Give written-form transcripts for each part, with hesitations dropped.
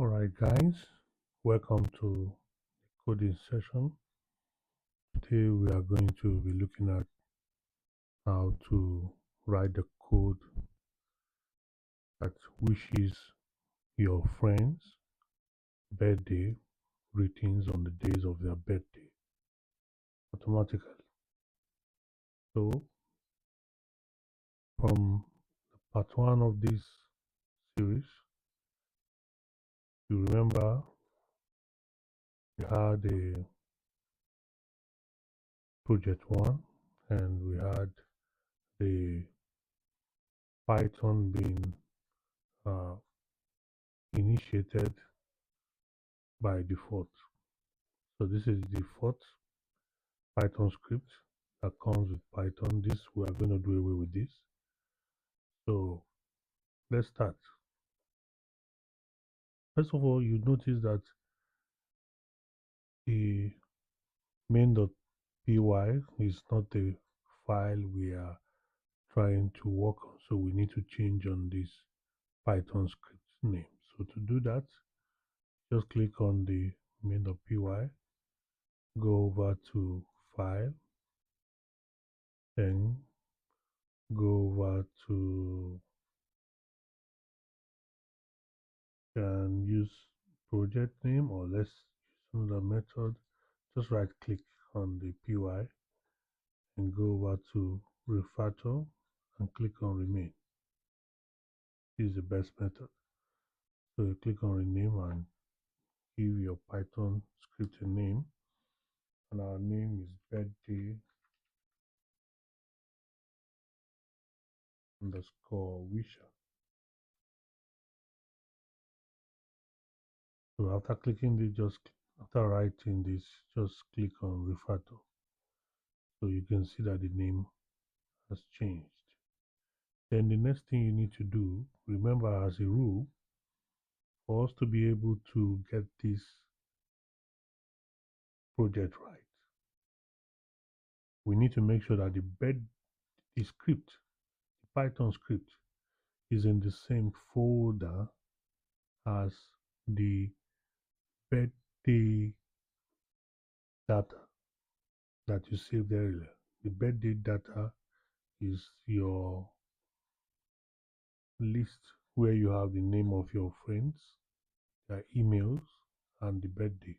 Alright guys, welcome to the coding session. Today we are going to be looking at how to write the code that wishes your friends birthday greetings on the days of their birthday automatically. So from part 1 of this series, you remember we had a project 1 and we had the Python being uh, initiated by default. So this is the default Python script that comes with Python. This we are going to do away with this. So let's start. First of all, you notice that the main.py is not the file we are trying to work on. So we need to change on this Python script name. So to do that, just click on the main.py, go over to file, then go over to can use project name, or let's use another method. Just right click on the py and go over to refactor and click on rename. This is the best method. So you click on rename and give your Python script a name, and our name is birthday underscore wisher. So after clicking this, after writing this, just click on refactor. So you can see that the name has changed. Then the next thing you need to do, remember as a rule, for us to be able to get this project right, we need to make sure that the script, the Python script, is in the same folder as the birthday data that you saved earlier. The birthday data is your list where you have the name of your friends, their emails, and the birthday.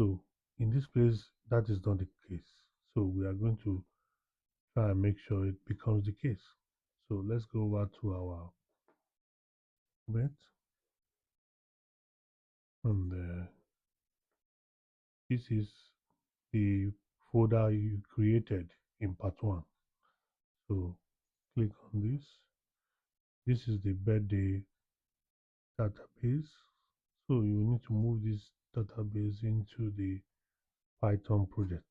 So in this place, that is not the case. So we are going to try and make sure it becomes the case. So let's go over to our document, and this is the folder you created in part 1. So click on this. This is the birthday database. So you need to move this database into the Python project.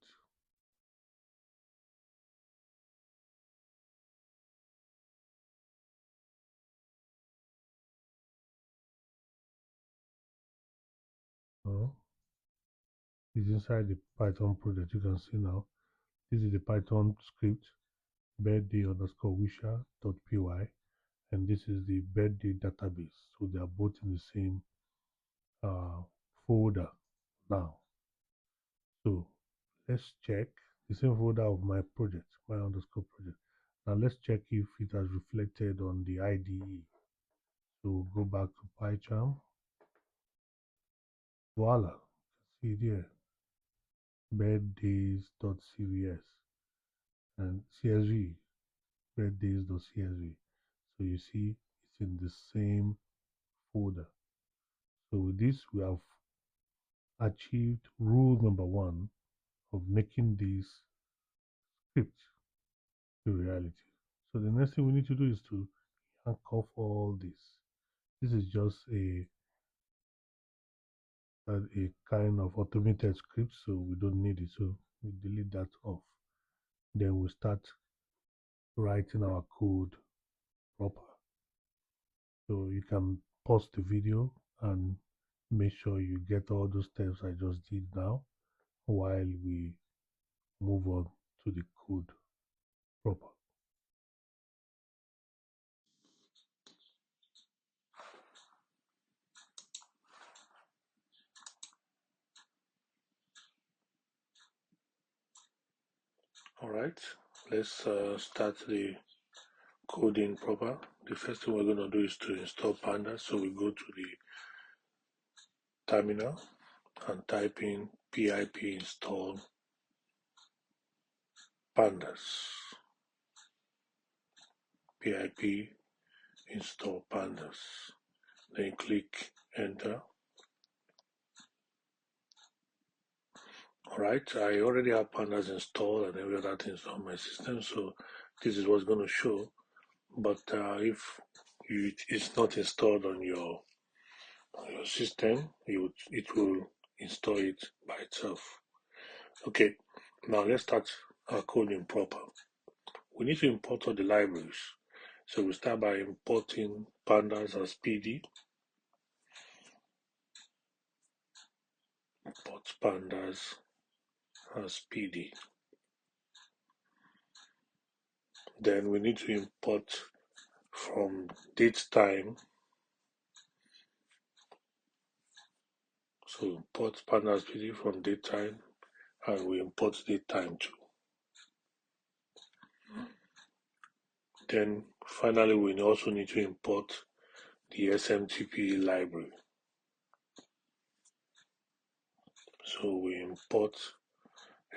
So it's inside the Python project. You can see now this is the Python script birthday underscore wisher.py, and this is the birthday database. So they are both in the same uh, folder now. So let's check the same folder of my project, my underscore project. Now let's check if it has reflected on the IDE. So go back to PyCharm. Voila, see there, birthdays.cvs and CSV, birthdays.csv. So you see it's in the same folder. So with this, we have achieved rule number 1 of making this script to reality. So the next thing we need to do is to yank off all this. This is just a kind of automated script, so we don't need it. So we delete that off. Then we start writing our code proper. So you can pause the video and make sure you get all those steps I just did now while we move on to the code proper. All right, let's start the coding proper. The first thing we're going to do is to install Pandas. So we go to the terminal and type in pip install Pandas. Pip install Pandas. Then click enter. Alright, I already have Pandas installed and every other things on my system, so this is what's going to show. But if it's not installed on your system, it will install it by itself. Okay, now let's start our coding proper. We need to import all the libraries. So we start by importing Pandas as PD. Import Pandas as PD. Then we need to import from datetime. So import Pandas PD from datetime, and we import datetime too. Then finally, we also need to import the SMTP library. So we import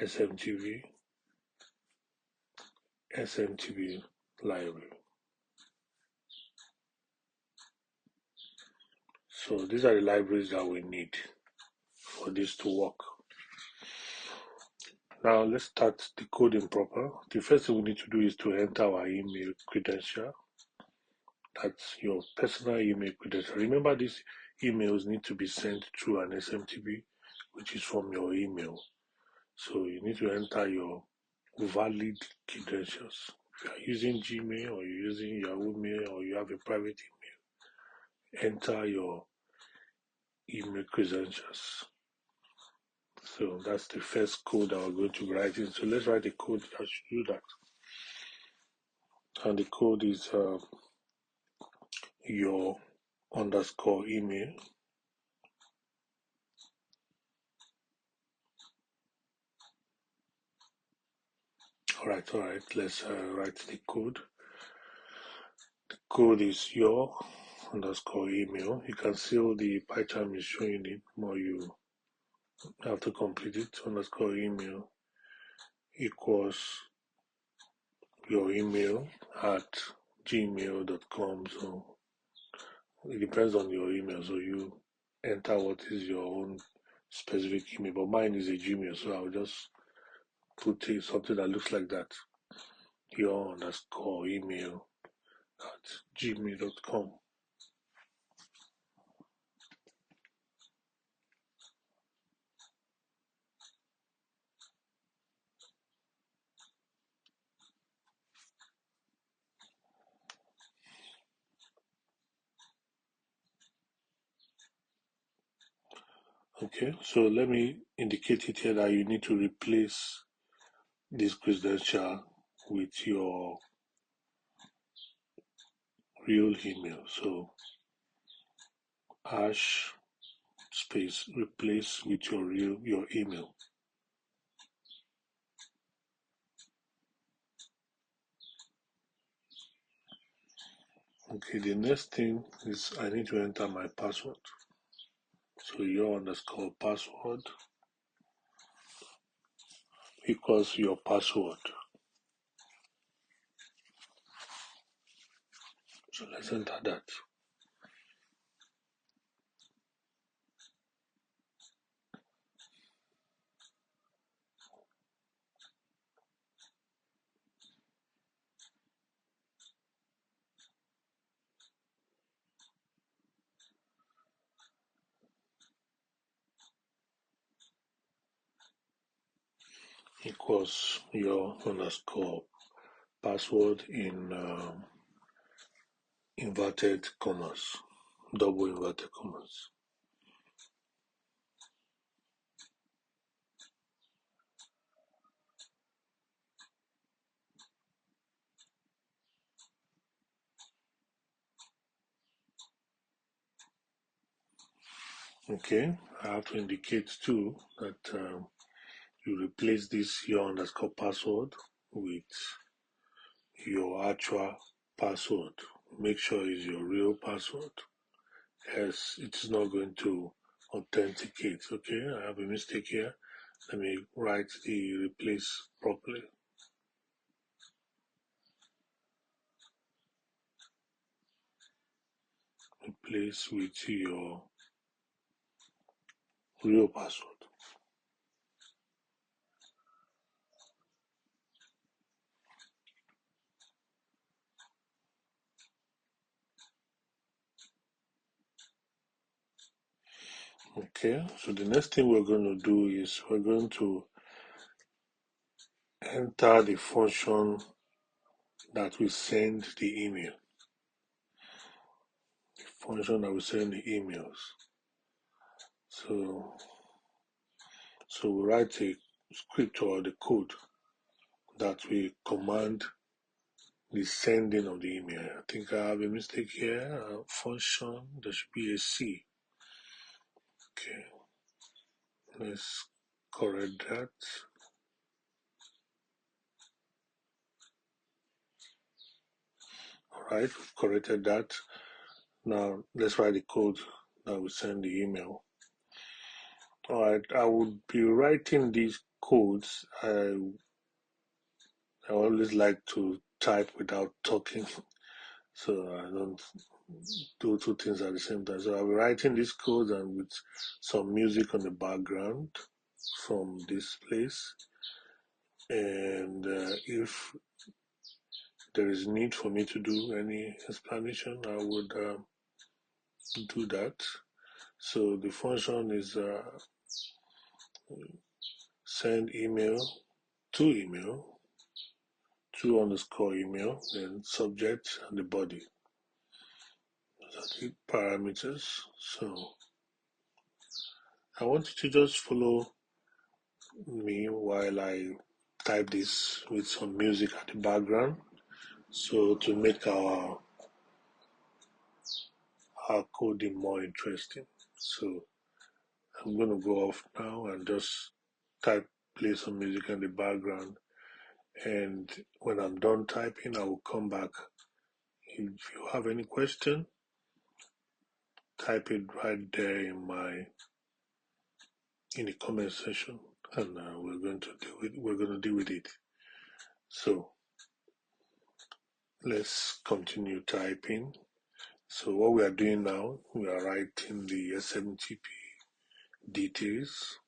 SMTP library. So these are the libraries that we need for this to work. Now let's start the coding proper. The first thing we need to do is to enter our email credential. That's your personal email credential. Remember, these emails need to be sent through an SMTP, which is from your email. So you need to enter your valid credentials. If you are using Gmail or you're using Yahoo Mail or you have a private email, enter your email credentials. So that's the first code that we're going to be writing. So let's write the code that should do that. And the code is your underscore email. All right, let's write the code. The code is your underscore email. You can see all the PyCharm is showing it, more you have to complete it. Underscore email equals your email at gmail.com. So it depends on your email. So you enter what is your own specific email. But mine is a Gmail, so I'll just put something that looks like that. Your underscore email at gmail.com. Okay, so let me indicate it here that you need to replace this credential with your real email. So hash space replace with your email. Okay, the next thing is I need to enter my password. So your underscore password equals your password. So let's enter that. Equals your underscore password in inverted commas, double inverted commas. Okay, I have to indicate too that you replace this your underscore password with your actual password. Make sure it's your real password, as it's not going to authenticate. Okay, I have a mistake here. Let me write the replace properly. Replace with your real password. Okay, so the next thing we're going to do is we're going to enter the function that will send the email. The function that will send the emails. So we write a script or the code that will command the sending of the email. I think I have a mistake here. Function, there should be a C. Okay, let's correct that. Alright, we've corrected that. Now let's write the code that will send the email. Alright, I would be writing these codes. I always like to type without talking, so I don't do two things at the same time. So I'll be writing these codes and with some music on the background from this place. And if there is need for me to do any explanation, I would do that. So the function is send email to underscore email, then subject and the body. Those are the parameters. So I want you to just follow me while I type this with some music at the background. So to make our coding more interesting. So I'm going to go off now and just play some music in the background. And when I'm done typing, I will come back. If you have any question, type it right there in the comment section, and we're going to deal with it. So let's continue typing. So what we are doing now, we are writing the SMTP details.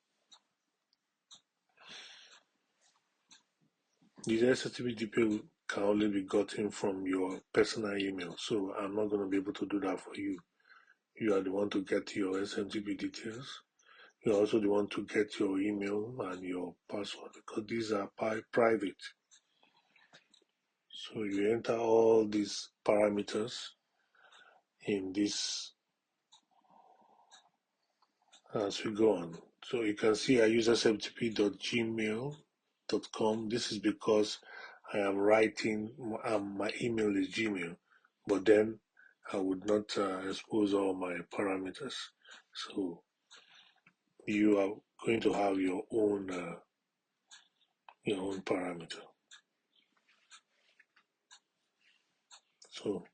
These SMTP details can only be gotten from your personal email, so I'm not going to be able to do that for you. You are the one to get your SMTP details. You're also the one to get your email and your password, because these are private. So you enter all these parameters in this as we go on. So you can see I use smtp.gmail.com. This is because I am writing, my email is Gmail, but then I would not expose all my parameters. So you are going to have your own parameter. So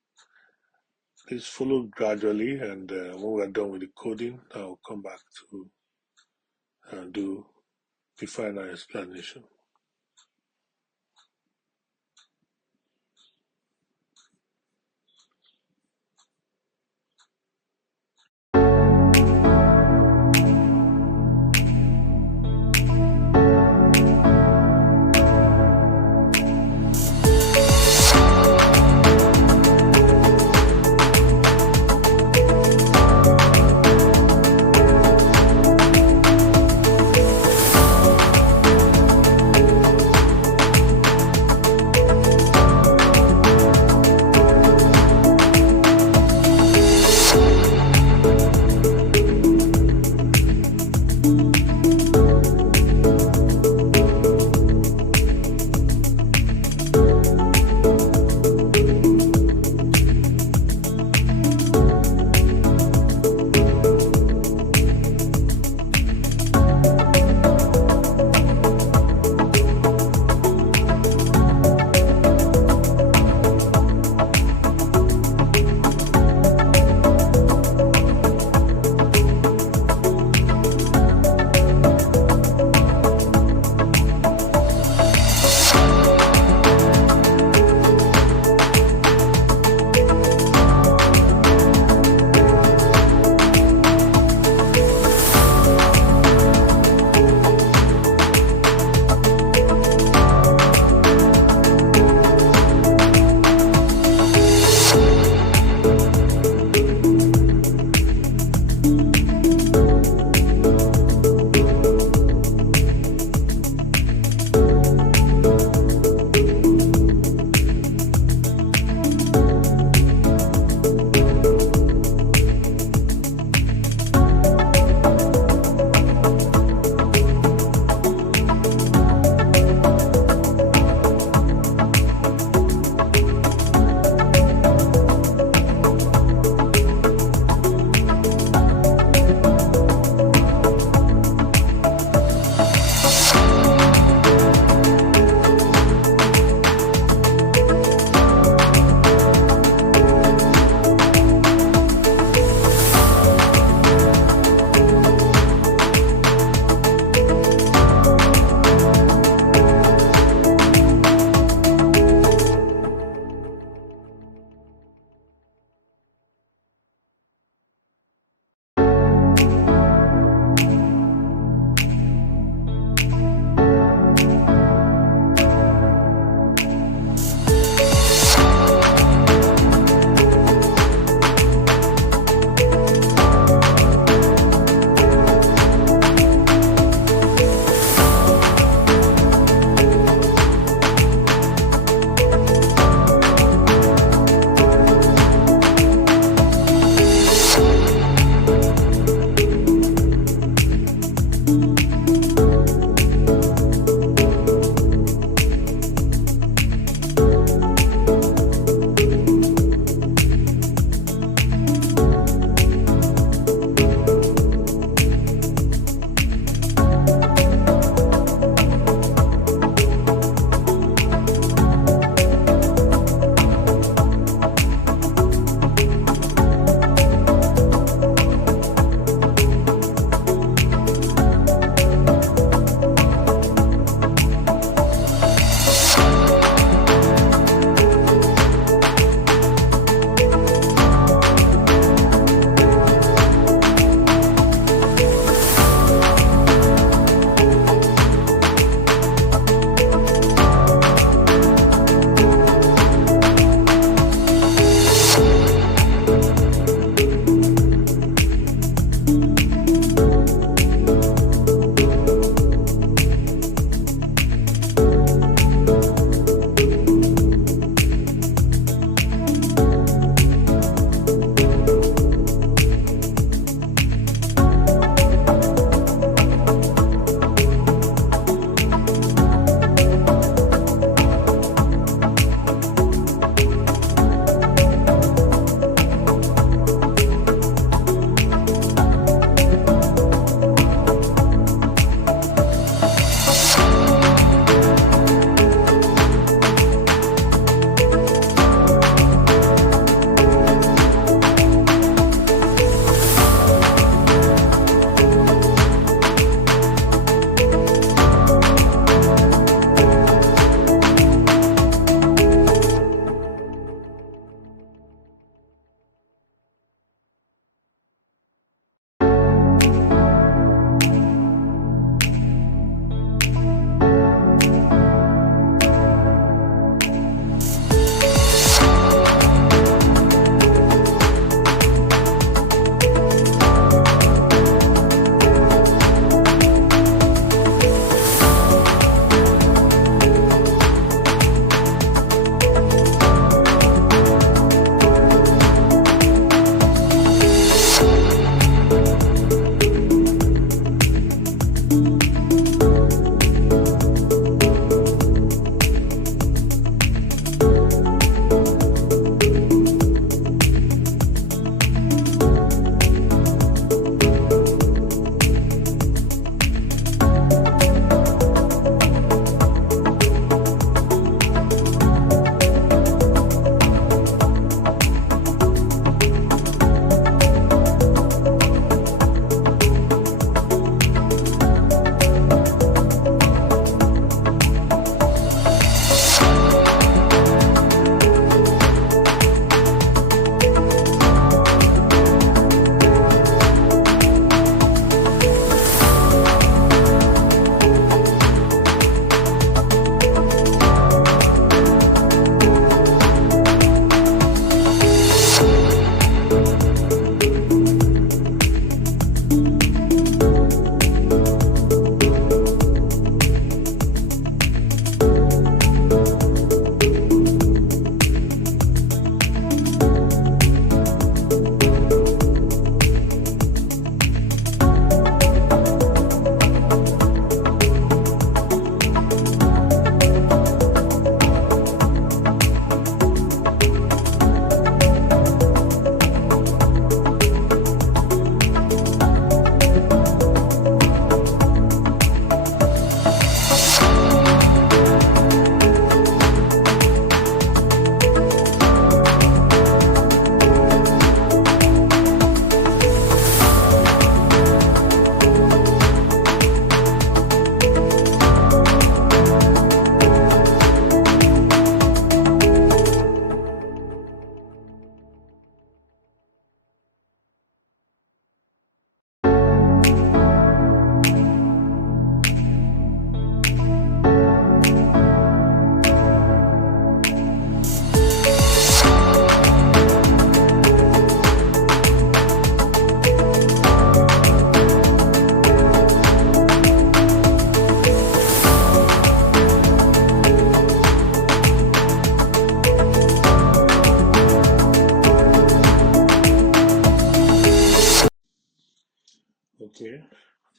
please follow gradually, and when we're done with the coding, I'll come back to do the final explanation.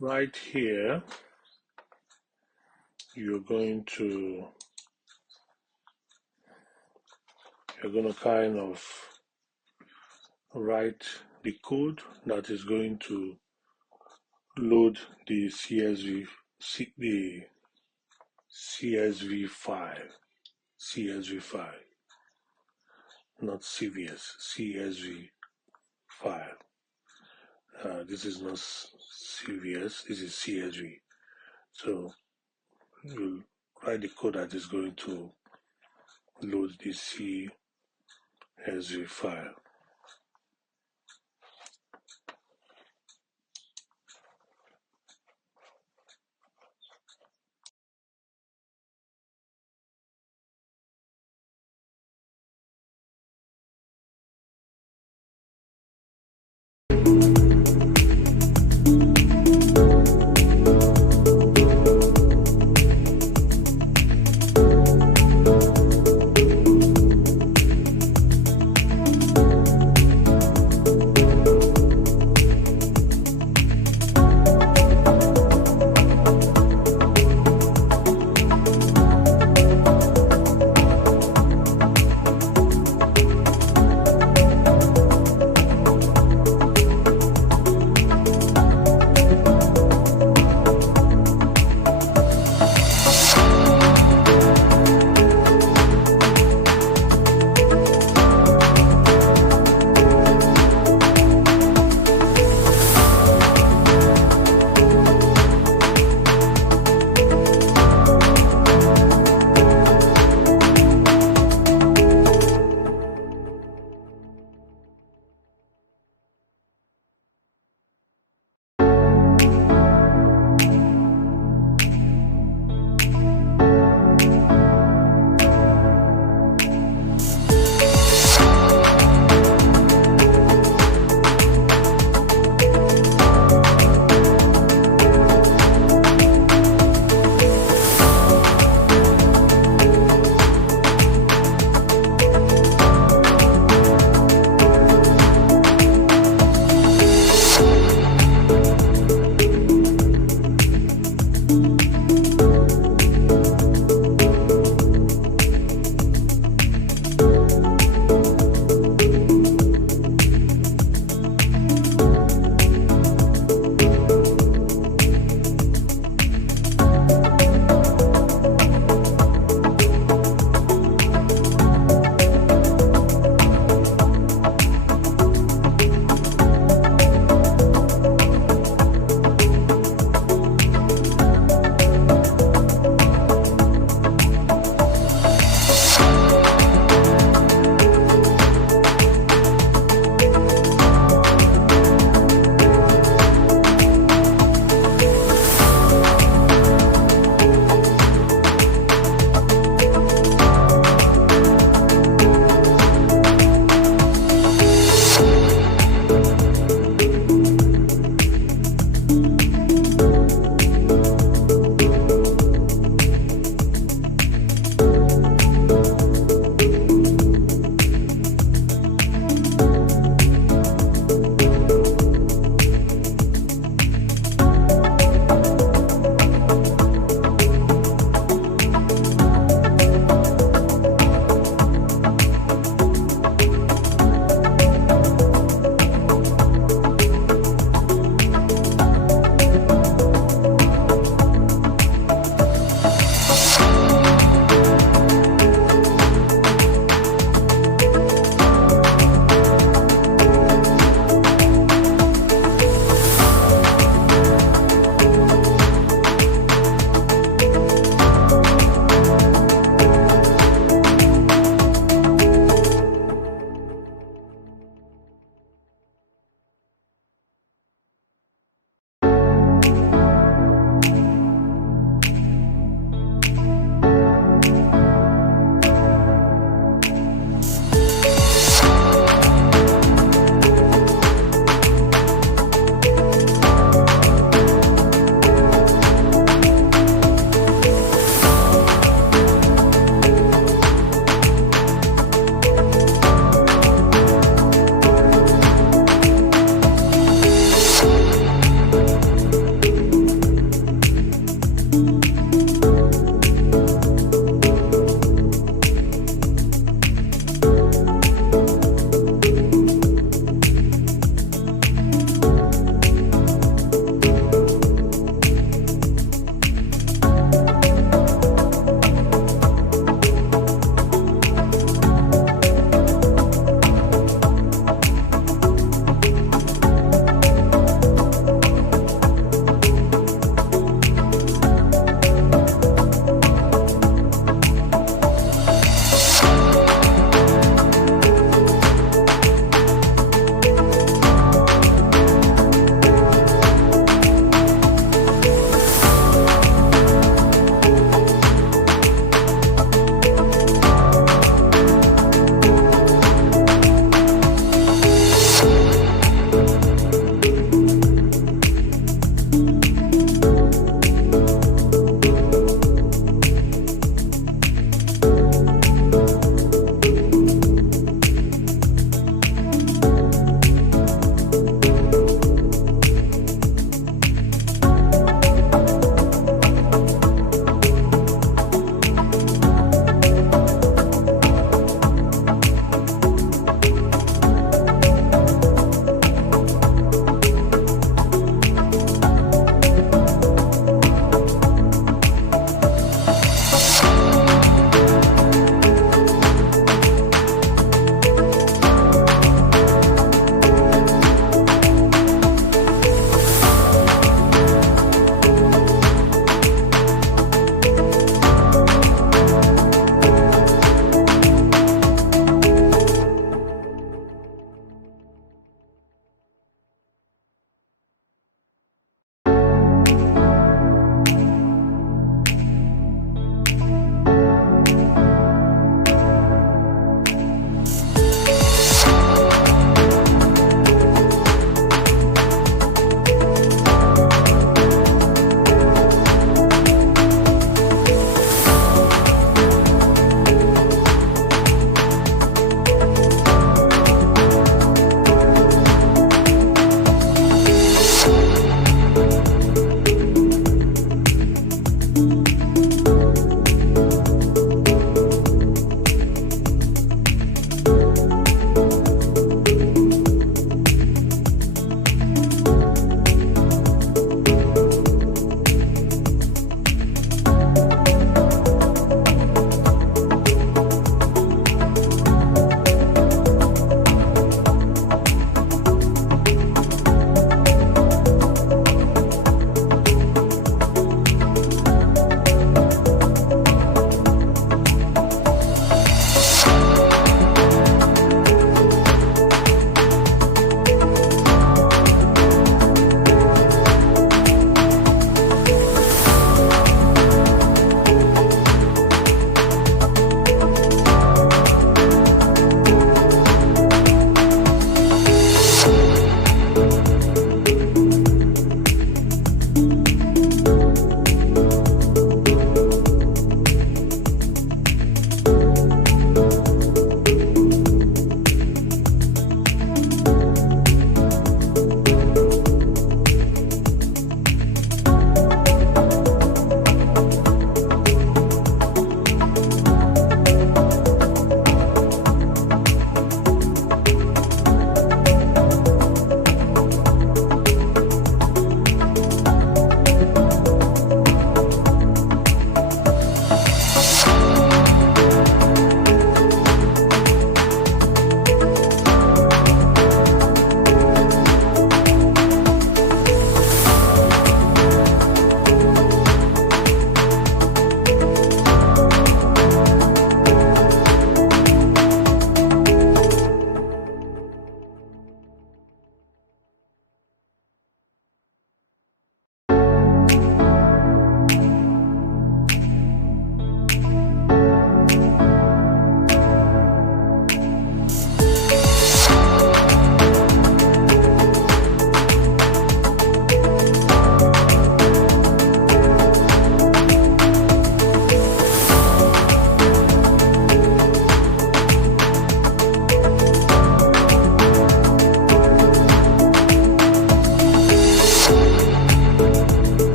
right here, you're going to kind of write the code that is going to load the CSV file, not CVS, CSV file. This is not CVS, this is CSV. So you write the code that is going to load the CSV file.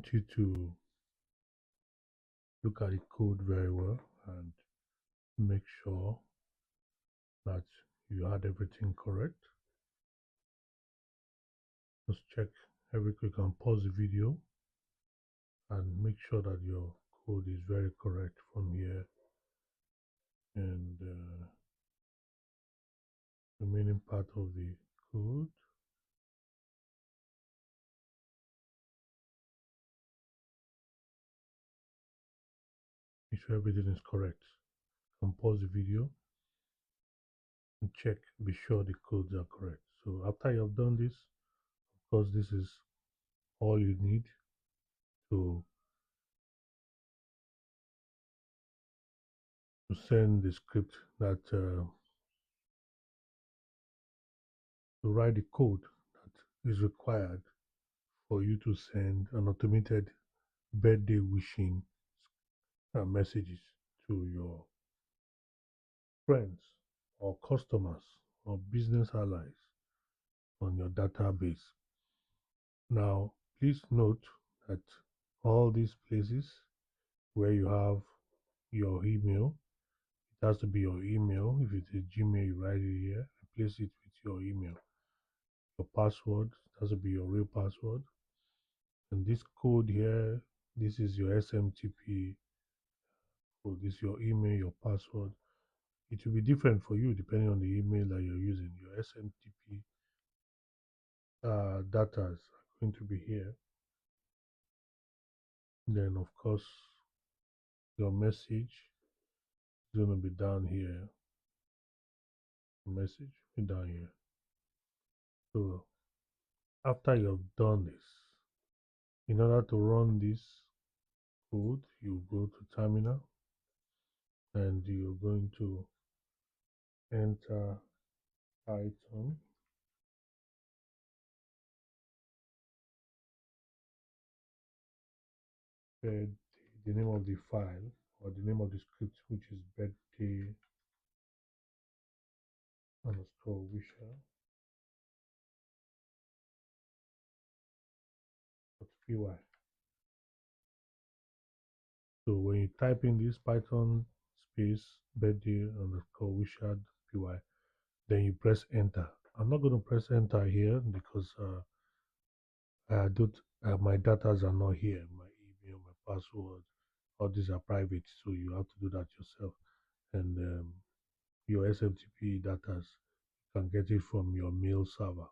want you to look at the code very well and make sure that you had everything correct. Just check every quick and pause the video and make sure that your code is very correct from here, and remaining part of the code. Make sure everything is correct. And pause the video and check, be sure the codes are correct. So after you have done this, of course, this is all you need to send the script that to write the code that is required for you to send an automated birthday wishing messages to your friends or customers or business allies on your database. Now, please note that all these places where you have your email, it has to be your email. If it's a Gmail, you write it here, replace it with your email. Your password, it has to be your real password. And this code here, this is your SMTP code. This is your email, your password. It will be different for you depending on the email that you're using. Your SMTP data is going to be here. Then, of course, your message is going to be down here. Message be down here. So, after you've done this, in order to run this code, you go to terminal and you're going to enter Python birthday, the name of the file or the name of the script, which is birthday underscore wisher .py. So when you type in this Python space birthday underscore wisher .py, then you press enter. I'm not going to press enter here because I don't my datas are not here. My email, my password, all these are private, so you have to do that yourself. And your SMTP datas, you can get it from your mail server.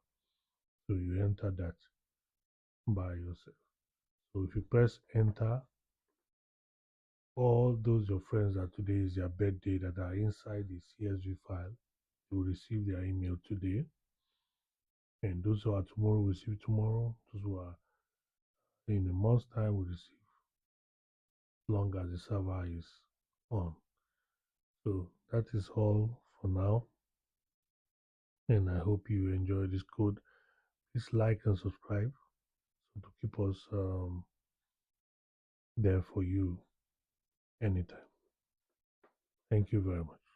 So you enter that by yourself. So if you press enter, all those your friends that today is their birthday that are inside the CSV file will receive their email today. And those who are tomorrow will receive tomorrow. Those who are in a month's time will receive as long as the server is on. So that is all for now. And I hope you enjoy this code. Please like and subscribe so to keep us there for you anytime. Thank you very much.